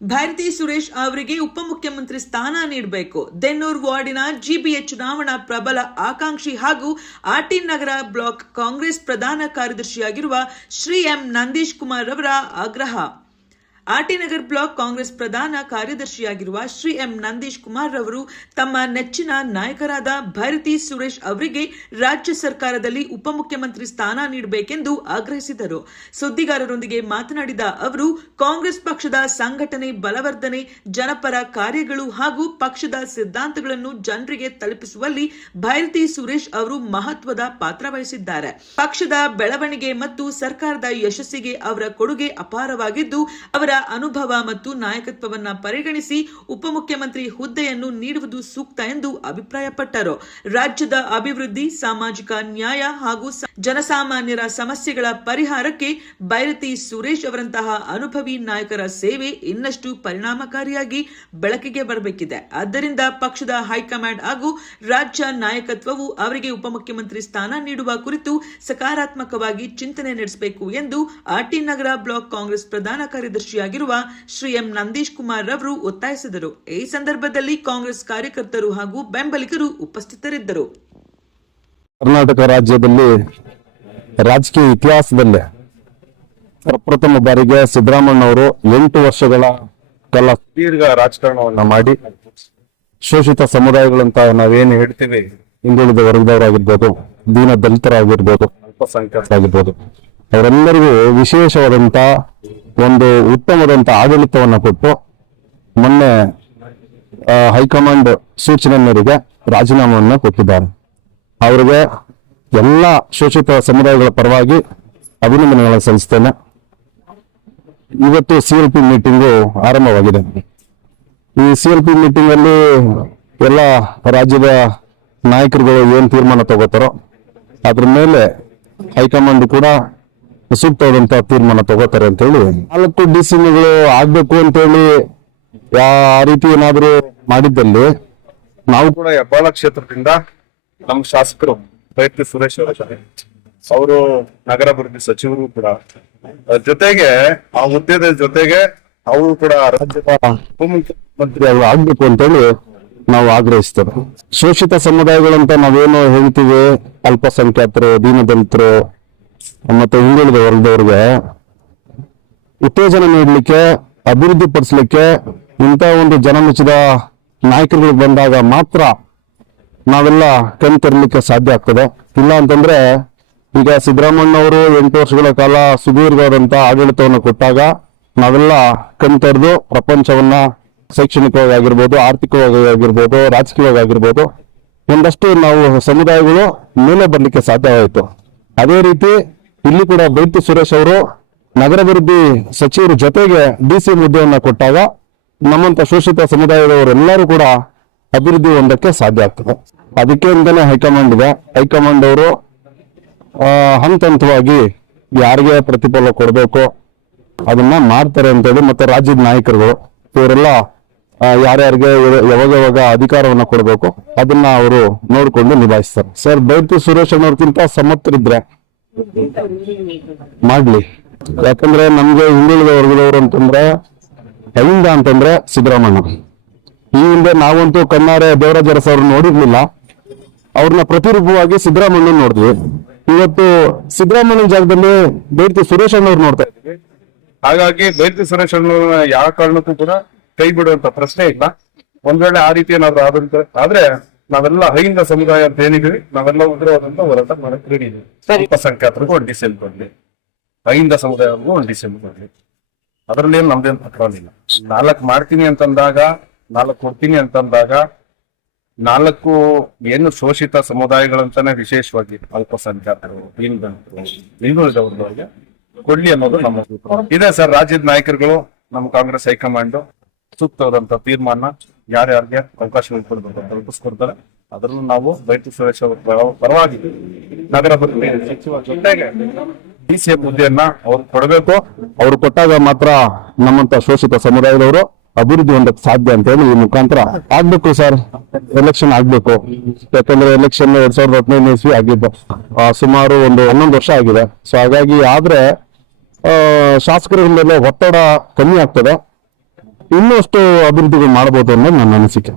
ಭಾರತಿ ಸುರೇಶ್ ಅವರಿಗೆ ಉಪಮುಖ್ಯಮಂತ್ರಿ ಸ್ಥಾನ ನೀಡಬೇಕು. ದೆನ್ನೂರು ವಾರ್ಡಿನ ಜಿಬಿಎ ಚುನಾವಣಾ ಪ್ರಬಲ ಆಕಾಂಕ್ಷಿ ಹಾಗೂ ಆರ್ಟಿ ನಗರ ಬ್ಲಾಕ್ ಕಾಂಗ್ರೆಸ್ ಪ್ರಧಾನ ಕಾರ್ಯದರ್ಶಿಯಾಗಿರುವ ಶ್ರೀ ಎಂ ನಂದೀಶ್ ಕುಮಾರ್ ಅವರ ಆಗ್ರಹ. ಆರ್ಟಿ ನಗರ್ ಬ್ಲಾಕ್ ಕಾಂಗ್ರೆಸ್ ಪ್ರಧಾನ ಕಾರ್ಯದರ್ಶಿಯಾಗಿರುವ ಶ್ರೀ ಎಂ ನಂದೀಶ್ ಕುಮಾರ್ ಅವರು ತಮ್ಮ ನೆಚ್ಚಿನ ನಾಯಕರಾದ ಭಾರತಿ ಸುರೇಶ್ ಅವರಿಗೆ ರಾಜ್ಯ ಸರ್ಕಾರದಲ್ಲಿ ಉಪಮುಖ್ಯಮಂತ್ರಿ ಸ್ಥಾನ ನೀಡಬೇಕೆಂದು ಆಗ್ರಹಿಸಿದರು. ಸುದ್ದಿಗಾರರೊಂದಿಗೆ ಮಾತನಾಡಿದ ಅವರು, ಕಾಂಗ್ರೆಸ್ ಪಕ್ಷದ ಸಂಘಟನೆ ಬಲವರ್ಧನೆ, ಜನಪರ ಕಾರ್ಯಗಳು ಹಾಗೂ ಪಕ್ಷದ ಸಿದ್ಧಾಂತಗಳನ್ನು ಜನರಿಗೆ ತಲುಪಿಸುವಲ್ಲಿ ಭಾರತಿ ಸುರೇಶ್ ಅವರು ಮಹತ್ವದ ಪಾತ್ರ ವಹಿಸಿದ್ದಾರೆ. ಪಕ್ಷದ ಬೆಳವಣಿಗೆ ಮತ್ತು ಸರ್ಕಾರದ ಯಶಸ್ಸಿಗೆ ಅವರ ಕೊಡುಗೆ ಅಪಾರವಾಗಿದ್ದು, ಅವರ ಅನುಭವ ಮತ್ತು ನಾಯಕತ್ವವನ್ನು ಪರಿಗಣಿಸಿ ಉಪಮುಖ್ಯಮಂತ್ರಿ ಹುದ್ದೆಯನ್ನು ನೀಡುವುದು ಸೂಕ್ತ ಎಂದು ಅಭಿಪ್ರಾಯಪಟ್ಟರು. ರಾಜ್ಯದ ಅಭಿವೃದ್ಧಿ, ಸಾಮಾಜಿಕ ನ್ಯಾಯ ಹಾಗೂ ಜನಸಾಮಾನ್ಯರ ಸಮಸ್ಯೆಗಳ ಪರಿಹಾರಕ್ಕೆ ಭಾರತಿ ಸುರೇಶ್ ಅವರಂತಹ ಅನುಭವಿ ನಾಯಕರ ಸೇವೆ ಇನ್ನಷ್ಟು ಪರಿಣಾಮಕಾರಿಯಾಗಿ ಬೆಳಕಿಗೆ ಬರಬೇಕಿದೆ. ಆದ್ದರಿಂದ ಪಕ್ಷದ ಹೈಕಮಾಂಡ್ ಹಾಗೂ ರಾಜ್ಯ ನಾಯಕತ್ವವು ಅವರಿಗೆ ಉಪಮುಖ್ಯಮಂತ್ರಿ ಸ್ಥಾನ ನೀಡುವ ಕುರಿತು ಸಕಾರಾತ್ಮಕವಾಗಿ ಚಿಂತನೆ ನಡೆಸಬೇಕು ಎಂದು ಆರ್ಟಿ ನಗರ ಬ್ಲಾಕ್ ಕಾಂಗ್ರೆಸ್ ಪ್ರಧಾನ ಕಾರ್ಯದರ್ಶಿಯಾಗಿರುವ ಶ್ರೀ ಎಂ ನಂದೀಶ್ ಕುಮಾರ್ ಅವರು ಒತ್ತಾಯಿಸಿದರು. ಈ ಸಂದರ್ಭದಲ್ಲಿ ಕಾಂಗ್ರೆಸ್ ಕಾರ್ಯಕರ್ತರು ಹಾಗೂ ಬೆಂಬಲಿಗರು ಉಪಸ್ಥಿತರಿದ್ದರು. ಕರ್ನಾಟಕ ರಾಜ್ಯದಲ್ಲಿ ರಾಜಕೀಯ ಇತಿಹಾಸದಲ್ಲೇ ಪ್ರಪ್ರಥಮ ಬಾರಿಗೆ ಸಿದ್ದರಾಮಯ್ಯ ಅವರು 8 ವರ್ಷಗಳ ಕಾಲ ದೀರ್ಘ ರಾಜಕಾರಣವನ್ನ ಮಾಡಿ ಶೋಷಿತ ಸಮುದಾಯಗಳಂತ ನಾವೇನು ಹೇಳ್ತೀವಿ, ಹಿಂದುಳಿದ ವರ್ಗದವರಾಗಿರ್ಬೋದು, ದೀನ ದಲಿತರಾಗಿರ್ಬೋದು, ಅಲ್ಪಸಂಖ್ಯಾತರಾಗಿರ್ಬೋದು, ಅವರೆಲ್ಲರಿಗೂ ವಿಶೇಷವಾದಂತ ಒಂದು ಉತ್ತಮವಾದಂತ ಆಡಳಿತವನ್ನ ಕೊಟ್ಟು ಮೊನ್ನೆ ಹೈಕಮಾಂಡ್ ಸೂಚನೆ ಮೇರೆಗೆ ರಾಜೀನಾಮೆಯನ್ನ ಕೊಟ್ಟಿದ್ದಾರೆ. ಅವರಿಗೆ ಎಲ್ಲ ಶೋಷಿತ ಸಮುದಾಯಗಳ ಪರವಾಗಿ ಅಭಿನಂದನೆಗಳನ್ನು ಸಲ್ಲಿಸ್ತೇನೆ. ಇವತ್ತು CLP ಮೀಟಿಂಗು ಆರಂಭವಾಗಿದೆ. ಈ CLP ಮೀಟಿಂಗ್ ಅಲ್ಲಿ ಎಲ್ಲ ರಾಜ್ಯದ ನಾಯಕರುಗಳು ಏನ್ ತೀರ್ಮಾನ ತಗೋತಾರೋ ಅದ್ರ ಮೇಲೆ ಹೈಕಮಾಂಡ್ ಕೂಡ ಸೂಕ್ತವಾದಂತ ತೀರ್ಮಾನ ತಗೋತಾರೆ ಅಂತ ಹೇಳಿ 4 ಡಿಸಿಗಳು ಆಗ್ಬೇಕು ಅಂತ ಹೇಳಿ ಆ ರೀತಿ ಏನಾದ್ರು ಮಾಡಿದ್ದಲ್ಲಿ ನಾವು ಕೂಡ ಹೆಬ್ಬಾಳ ಕ್ಷೇತ್ರದಿಂದ ನಮ್ಮ ಶಾಸಕರು ಭಾರತಿ ಸುರೇಶ್ ಅವರು ನಗರಾಭಿವೃದ್ಧಿ ಸಚಿವರು ಕೂಡ ಜೊತೆಗೆ ಆ ಹುದ್ದೆದ ಜೊತೆಗೆ ಅವರು ಕೂಡ ರಾಜ್ಯದ ಉಪಮುಖ್ಯಮಂತ್ರಿ ಆಗ್ಬೇಕು ಅಂತ ಹೇಳಿ ನಾವು ಆಗ್ರಹಿಸ್ತೇವೆ. ಶೋಷಿತ ಸಮುದಾಯಗಳಂತ ನಾವೇನು ಹೇಳ್ತೀವಿ, ಅಲ್ಪಸಂಖ್ಯಾತರು, ದೀನದಲಿತರು ಮತ್ತೆ ಹಿಂದುಳಿದ ವರ್ಗದವ್ರಿಗೆ ಉತ್ತೇಜನ ನೀಡಲಿಕ್ಕೆ, ಅಭಿವೃದ್ಧಿ ಪಡಿಸಲಿಕ್ಕೆ ಇಂಥ ಒಂದು ಜನಮೆಚ್ಚಿದ ನಾಯಕರುಗಳು ಬಂದಾಗ ಮಾತ್ರ ನಾವೆಲ್ಲ ಕಣ್ ತೆರಲಿಕ್ಕೆ ಸಾಧ್ಯ ಆಗ್ತದೆ. ಇಲ್ಲ ಅಂತಂದ್ರೆ ಈಗ ಸಿದ್ದರಾಮಯ್ಯ ಅವರು 8 ವರ್ಷಗಳ ಕಾಲ ಸುದೀರ್ಘವಾದಂತ ಆಡಳಿತವನ್ನು ಕೊಟ್ಟಾಗ ನಾವೆಲ್ಲ ಕಣ್ ತೆರೆದು ಪ್ರಪಂಚವನ್ನ ಶೈಕ್ಷಣಿಕವಾಗಿ ಆಗಿರ್ಬೋದು, ಆರ್ಥಿಕವಾಗಿ ಆಗಿರ್ಬೋದು, ರಾಜಕೀಯವಾಗಿ ಆಗಿರ್ಬೋದು ಒಂದಷ್ಟು ನಾವು ಸಮುದಾಯಗಳು ಮೇಲೆ ಬರ್ಲಿಕ್ಕೆ ಸಾಧ್ಯವಾಯಿತು. ಅದೇ ರೀತಿ ಇಲ್ಲಿ ಕೂಡ ಭಾರತಿ ಸುರೇಶ್ ಅವರು ನಗರಾಭಿವೃದ್ಧಿ ಸಚಿವರ ಜೊತೆಗೆ DC ಹುದ್ದೆಯನ್ನ ಕೊಟ್ಟಾಗ ನಮ್ಮಂತ ಶೋಷಿತ ಸಮುದಾಯದವರೆಲ್ಲರೂ ಕೂಡ ಅಭಿವೃದ್ಧಿ ಹೊಂದಕ್ಕೆ ಸಾಧ್ಯ ಆಗ್ತದೆ. ಅದಕ್ಕೆ ಅಂತಾನೆ ಹೈಕಮಾಂಡ್ ಇದೆ. ಹೈಕಮಾಂಡ್ ಅವರು ಹಂತ ಹಂತವಾಗಿ ಯಾರಿಗೆ ಪ್ರತಿಫಲ ಕೊಡಬೇಕು ಅದನ್ನ ಮಾಡ್ತಾರೆ ಅಂತ ಹೇಳಿ, ಮತ್ತೆ ರಾಜ್ಯದ ನಾಯಕರುಗಳು ಇವರೆಲ್ಲ ಯಾರ್ಯಾರಿಗೆ ಯಾವಾಗ ಅಧಿಕಾರವನ್ನ ಕೊಡಬೇಕು ಅದನ್ನ ಅವರು ನೋಡ್ಕೊಂಡು ನಿಭಾಯಿಸ್ತಾರೆ. ಸರ್, ಭಾರತಿ ಸುರೇಶ್ ಅನ್ನೋರ್ಕಿಂತ ಸಮರ್ಥರಿದ್ರೆ ಮಾಡ್ಲಿ. ಯಾಕಂದ್ರೆ ನಮ್ಗೆ ಹಿಂದುಳಿದ ವರ್ಗದವರು ಅಂತಂದ್ರೆ ಅಹಿಂದ ಅಂತಂದ್ರೆ ಸಿದ್ದರಾಮಯ್ಯ. ಈ ಹಿಂದೆ ನಾವಂತೂ ಕಣ್ಣಾರೆ ದೇವರಾಜ ಅರಸು ಅವ್ರನ್ನ ನೋಡಿರ್ಲಿಲ್ಲ, ಅವ್ರನ್ನ ಪ್ರತಿರೂಪವಾಗಿ ಸಿದ್ದರಾಮಯ್ಯ ನೋಡಿದ್ವಿ. ಇವತ್ತು ಸಿದ್ದರಾಮಯ್ಯನ ಜಾಗದಲ್ಲಿ ಭಾರತಿ ಸುರೇಶ್ ಅನ್ನೋರು ನೋಡ್ತಾ ಇದ್ವಿ. ಹಾಗಾಗಿ ಭಾರತಿ ಸುರೇಶ್ ಅನ್ನೋರ್ನ ಯಾವ ಕಾರಣಕ್ಕೂ ಕೂಡ ಕೈ ಬಿಡುವಂತ ಪ್ರಶ್ನೆ ಇಲ್ಲ. ಒಂದ್ ವೇಳೆ ಆ ರೀತಿ ಏನಾದ್ರು ಆದ್ರೆ ನಾವೆಲ್ಲ ಅಹಿಂದ ಸಮುದಾಯ ಅಂತ ಏನಿದೀವಿ, ನಾವೆಲ್ಲ ಉಗ್ರವಾದಂತ ಹೋರಾಟ ಮಾಡಕ್ ರೆಡಿ ಇದೀವಿ. ಅಲ್ಪಸಂಖ್ಯಾತರಿಗೂ 1 ಡಿಸೆಲ್ ಕೊಡ್ಲಿ, ಅಹಿಂದ ಸಮುದಾಯಕ್ಕೂ 1 ಡಿಸೆಲ್ ಕೊಡ್ಲಿ, ಅದ್ರಲ್ಲಿ ಏನ್ ನಮ್ದೇನ್ ತಕ್ರಾರಿಲ್ಲ. 4 ಮಾಡ್ತೀನಿ ಅಂತಂದಾಗ, 4 ಕೊಡ್ತೀನಿ ಅಂತಂದಾಗ 4 ಏನು ಶೋಷಿತ ಸಮುದಾಯಗಳಂತಾನೆ ವಿಶೇಷವಾಗಿ ಅಲ್ಪಸಂಖ್ಯಾತರು, ದೀನದಲಿತರು, ಹಿಂದುಳಿದವರಿಗೆ ಕೊಡ್ಲಿ ಅನ್ನೋದು ನಮ್ಮ ಇದೆ. ಸರ್, ರಾಜ್ಯದ ನಾಯಕರುಗಳು, ನಮ್ಮ ಕಾಂಗ್ರೆಸ್ ಹೈಕಮಾಂಡ್ ಸೂಕ್ತವಾದಂತ ತೀರ್ಮಾನ ಯಾರ್ಯಾರಿಗೆ ಅವಕಾಶ ಕೊಡ್ಬೇಕು ತಲುಪಿಸ್ಕೊಡ್ತಾರೆ. ಅದನ್ನು ನಾವು ಭಾರತಿ ಸುರೇಶ್ ಅವರ ಪರವಾಗಿ ನಗರಾಭಿವೃದ್ಧಿ ಸಚಿವ ಜೊತೆಗೆ DCM ಹುದ್ದೆಯನ್ನ ಅವ್ರು ಕೊಡಬೇಕು. ಅವ್ರು ಕೊಟ್ಟಾಗ ಮಾತ್ರ ನಮ್ಮಂತ ಶೋಷಿತ ಸಮುದಾಯದವರು ಅಭಿವೃದ್ಧಿ ಹೊಂದಕ್ಕೆ ಸಾಧ್ಯ ಅಂತ ಹೇಳಿ ಈ ಮುಖಾಂತರ ಆಗ್ಬೇಕು. ಸರ್, ಎಲೆಕ್ಷನ್ ಆಗ್ಬೇಕು. ಯಾಕಂದ್ರೆ ಎಲೆಕ್ಷನ್ 2015 ಇಸ್ವಿ ಆಗಿದ್ದು ಸುಮಾರು ಒಂದು 11 ವರ್ಷ ಆಗಿದೆ. ಸೊ ಹಾಗಾಗಿ ಆದ್ರೆ ಶಾಸಕರ ಮೇಲೆ ಒತ್ತಡ ಕಮ್ಮಿ ಆಗ್ತದೆ. ಇನ್ನಷ್ಟು ಅಭಿವೃದ್ಧಿಗಳು ಮಾಡಬಹುದು ಅನ್ನೋದು ನನ್ನ ಅನಿಸಿಕೆ.